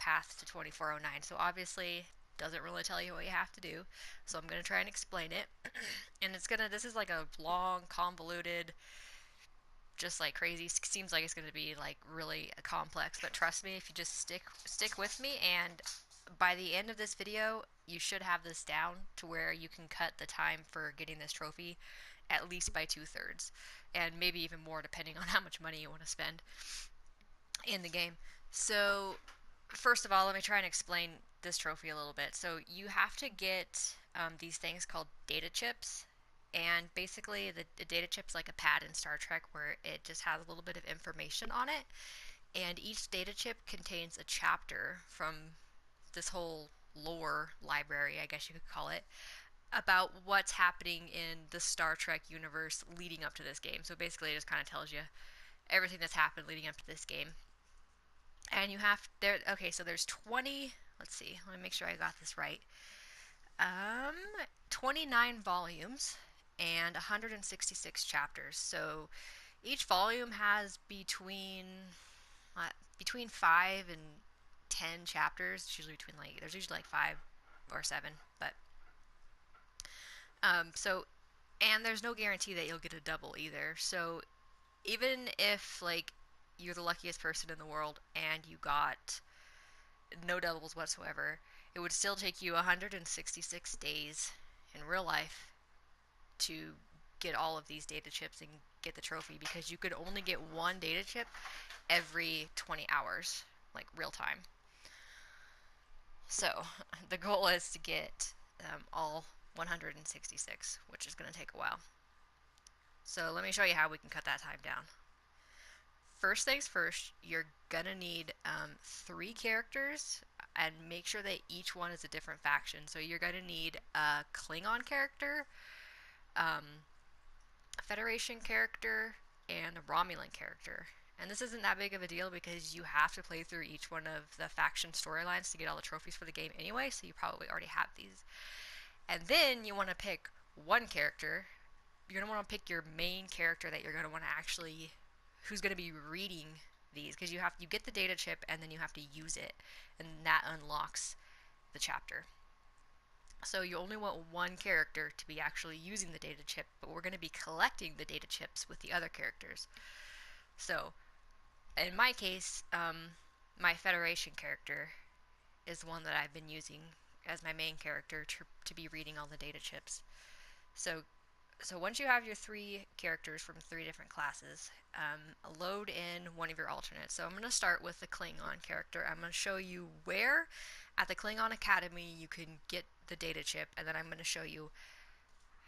path to 2409. So obviously doesn't really tell you what you have to do. So I'm going to try and explain it. And this is like a long, convoluted, just like crazy, seems like it's going to be like really complex, but trust me, if you just stick with me, and by the end of this video you should have this down to where you can cut the time for getting this trophy at least by 2/3, and maybe even more depending on how much money you want to spend in the game. So first of all, let me try and explain this trophy a little bit. So you have to get these things called data chips, and basically the data chip's like a pad in Star Trek where it just has a little bit of information on it, and each data chip contains a chapter from this whole lore library, I guess you could call it, about what's happening in the Star Trek universe leading up to this game. So basically it just kind of tells you everything that's happened leading up to this game. And you have there. Okay, so there's 20. Let's see. Let me make sure I got this right. 29 volumes and 166 chapters. So each volume has between 5 and 10 chapters. It's usually there's usually like 5 or 7, but so, and there's no guarantee that you'll get a double either. So even if like you're the luckiest person in the world and you got no doubles whatsoever, it would still take you 166 days in real life to get all of these data chips and get the trophy, because you could only get one data chip every 20 hours, like real time. So the goal is to get all 166, which is going to take a while. So let me show you how we can cut that time down. First things first, you're gonna need 3 characters, and make sure that each one is a different faction. So you're gonna need a Klingon character, a Federation character, and a Romulan character. And this isn't that big of a deal because you have to play through each one of the faction storylines to get all the trophies for the game anyway, so you probably already have these. And then you want to pick one character. You're going to want to pick your main character that you're going to want to actually, who's going to be reading these, because you get the data chip and then you have to use it, and that unlocks the chapter. So you only want one character to be actually using the data chip, but we're going to be collecting the data chips with the other characters. So in my case, my Federation character is the one that I've been using as my main character to be reading all the data chips. So once you have your 3 characters from 3 different classes, load in one of your alternates. So I'm going to start with the Klingon character. I'm going to show you where at the Klingon Academy you can get the data chip, and then I'm going to show you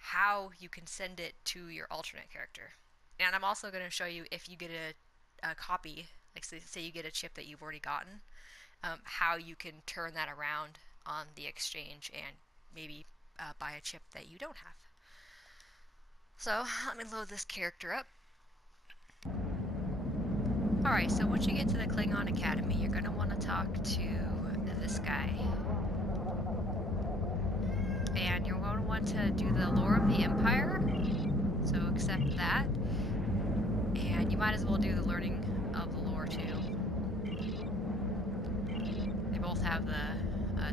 how you can send it to your alternate character. And I'm also going to show you, if you get a copy, like say you get a chip that you've already gotten, how you can turn that around on the exchange and maybe buy a chip that you don't have. So let me load this character up. Alright, so once you get to the Klingon Academy, you're going to want to talk to this guy. And you're going to want to do the lore of the Empire, so accept that. And you might as well do the learning of the lore too. They both have the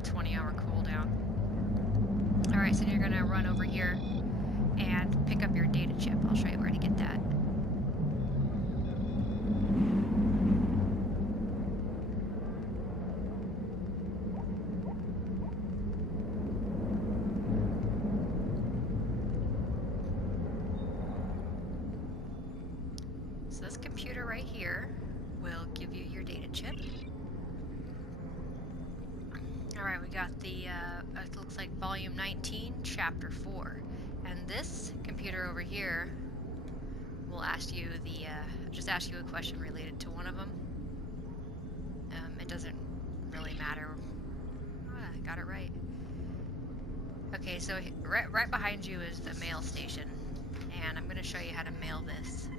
20-hour cooldown. Alright, so you're going to run over here and pick up your data chip. I'll show you where to get that. So this computer right here will give you your data chip. Alright, we got the, it looks like volume 19, chapter 4. And this computer over here will ask you just ask you a question related to one of them. It doesn't really matter. I got it right. Okay, so right behind you is the mail station, and I'm going to show you how to mail this.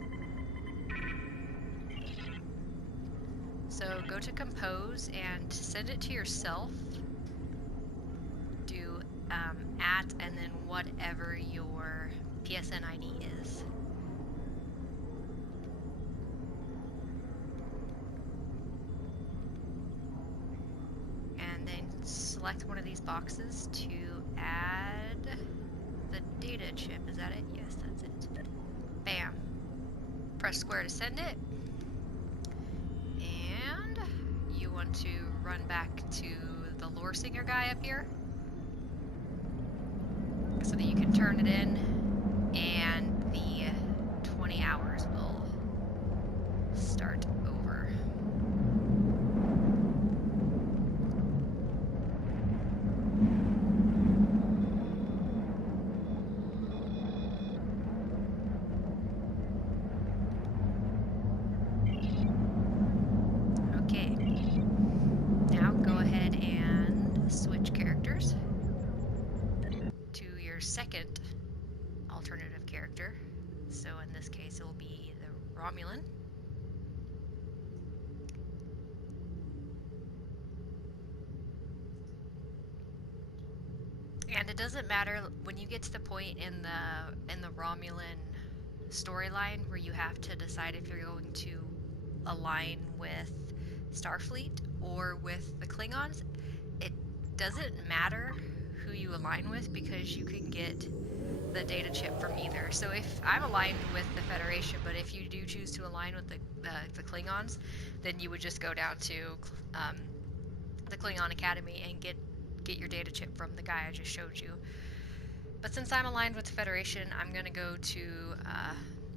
So go to Compose and send it to yourself. Do at and then whatever your PSN ID is. select one of these boxes to add the data chip. Is that it? Yes, that's it. Bam. Press square to send it. And you want to run back to the lore singer guy up here so that you can turn it in, and the 20 hours will start over. Okay, now go ahead and switch characters to your second alternative character. So in this case, it'll be the Romulan. And it doesn't matter when you get to the point in the Romulan storyline where you have to decide if you're going to align with Starfleet or with the Klingons. It doesn't matter who you align with because you can get the data chip from either. So if I'm aligned with the Federation, but if you do choose to align with the Klingons, then you would just go down to the Klingon Academy and get your data chip from the guy I just showed you. But since I'm aligned with the Federation, I'm going to go to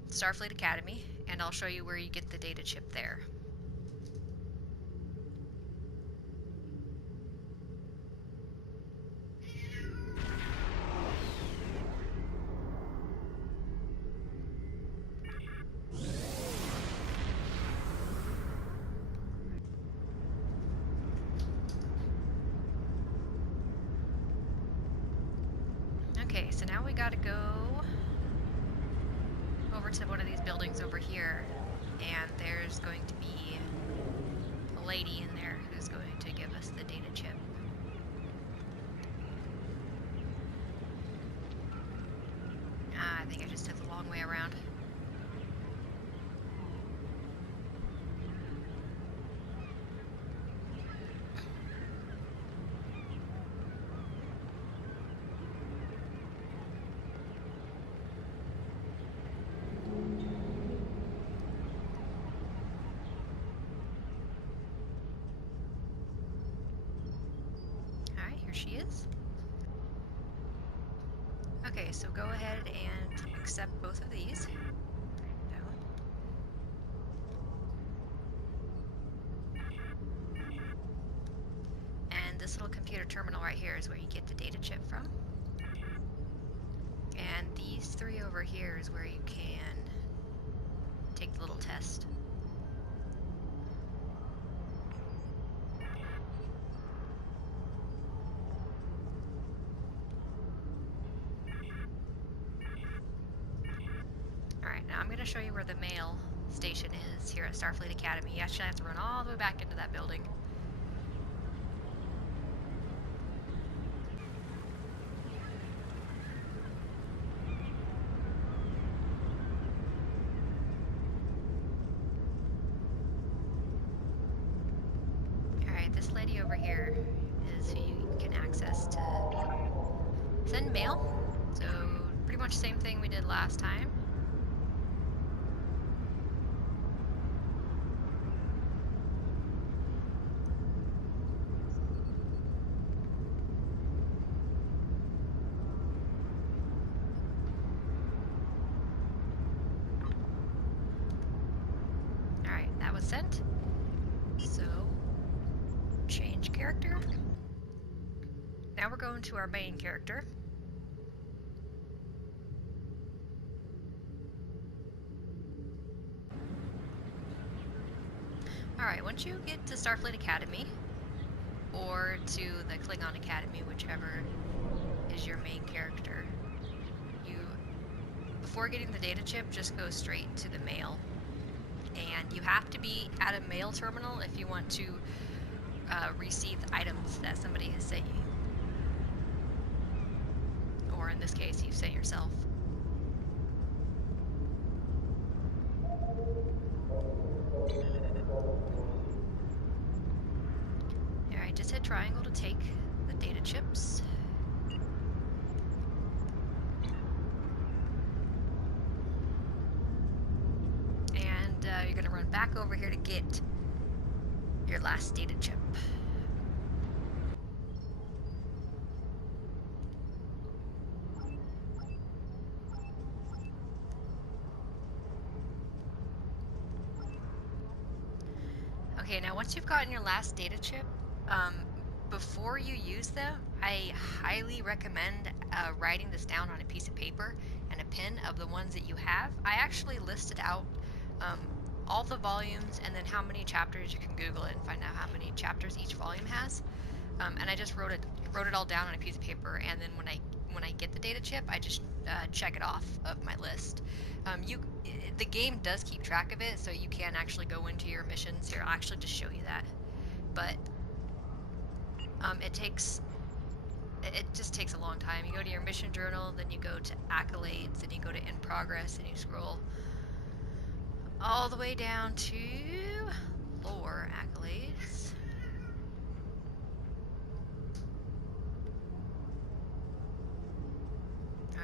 Starfleet Academy, and I'll show you where you get the data chip there. Okay, so now we gotta go over to one of these buildings over here, and there's going to be a lady in there who's going to give us the data chip. I think I just took the long way around. She is. Okay, so go ahead and accept both of these. And this little computer terminal right here is where you get the data chip from. And these three over here is where you can take the little test. Now I'm going to show you where the mail station is here at Starfleet Academy. You actually have to run all the way back into that building. Alright, this lady over here is who you can access to send mail. So pretty much the same thing we did last time. Was sent. So change character. Now we're going to our main character. Alright, once you get to Starfleet Academy or to the Klingon Academy, whichever is your main character, you, before getting the data chip, just go straight to the mail. And you have to be at a mail terminal if you want to receive the items that somebody has sent you. Or in this case, you've sent yourself. Alright, just hit triangle to take the data chips. And you're going to run back over here to get your last data chip. Okay, now once you've gotten your last data chip, before you use them, I highly recommend writing this down on a piece of paper and a pen of the ones that you have. I actually listed out all the volumes and then how many chapters. You can Google it and find out how many chapters each volume has. And I just wrote it all down on a piece of paper, and then when I get the data chip, I just check it off of my list. The game does keep track of it, so you can actually go into your missions. Here, I'll actually just show you that. But it just takes a long time. You go to your mission journal, then you go to accolades, then you go to in progress, and you scroll all the way down to lore accolades.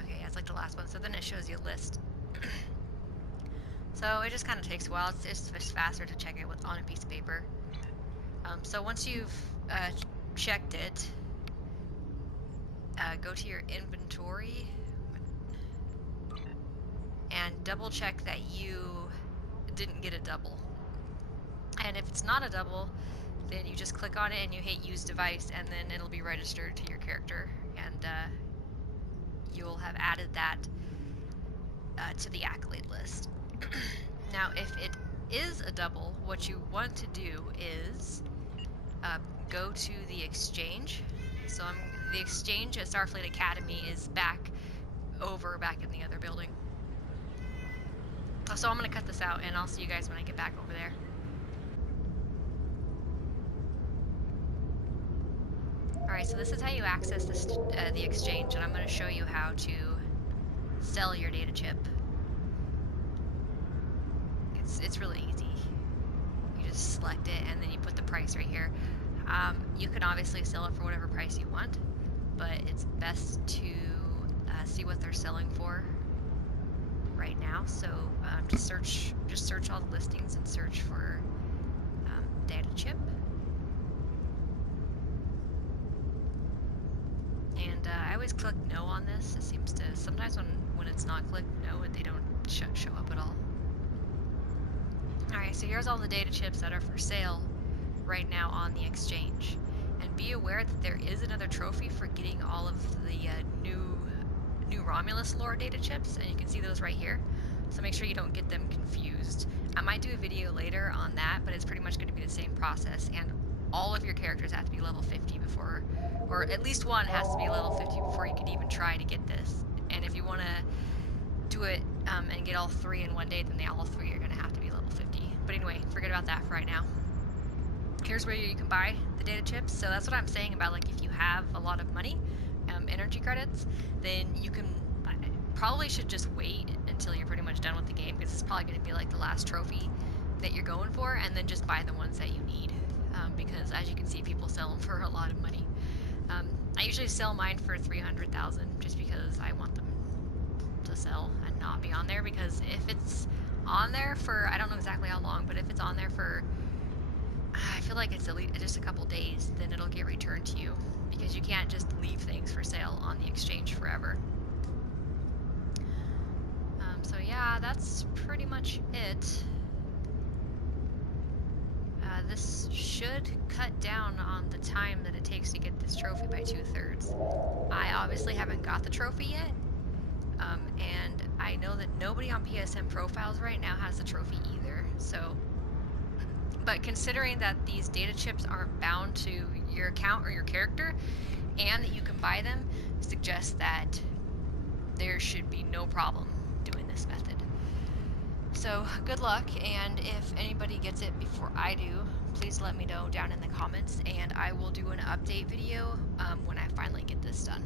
Okay, that's like the last one. So then it shows you a list. So it just kind of takes a while. It's just faster to check it on a piece of paper. So once you've checked it, go to your inventory and double check that you didn't get a double. And if it's not a double, then you just click on it and you hit use device, and then it'll be registered to your character, and you'll have added that to the accolade list. Now, if it is a double, what you want to do is go to the exchange. So the exchange at Starfleet Academy is back in the other building. So I'm going to cut this out, and I'll see you guys when I get back over there. Alright, so this is how you access this, the exchange, and I'm going to show you how to sell your data chip. It's really easy. You just select it, and then you put the price right here. You can obviously sell it for whatever price you want, but it's best to see what they're selling for right now. So just search all the listings and search for data chip. And I always click no on this. It seems to, sometimes when it's not clicked no, they don't show up at all. Alright, so here's all the data chips that are for sale right now on the exchange. And be aware that there is another trophy for getting all of the new Romulus lore data chips, and you can see those right here. So make sure you don't get them confused. I might do a video later on that, but it's pretty much going to be the same process, and all of your characters have to be level 50 before, or at least one has to be level 50 before you can even try to get this. And if you want to do it and get all three in one day, then all three are going to have to be level 50. But anyway, forget about that for right now. Here's where you can buy the data chips. So that's what I'm saying about, like, if you have a lot of money, energy credits, then you can probably should just wait until you're pretty much done with the game, because it's probably going to be like the last trophy that you're going for, and then just buy the ones that you need, because as you can see, people sell them for a lot of money. I usually sell mine for 300,000 just because I want them to sell and not be on there, because if it's on there for, I don't know exactly how long, but if it's on there for, I feel like it's just a couple days, then it'll get returned to you, because you can't just leave things for sale on the exchange forever. So yeah, that's pretty much it. This should cut down on the time that it takes to get this trophy by 2/3. I obviously haven't got the trophy yet, and I know that nobody on PSN Profiles right now has the trophy either. So, but considering that these data chips aren't bound to your account or your character, and that you can buy them, suggests that there should be no problem doing this method. So good luck, and if anybody gets it before I do, please let me know down in the comments, and I will do an update video when I finally get this done.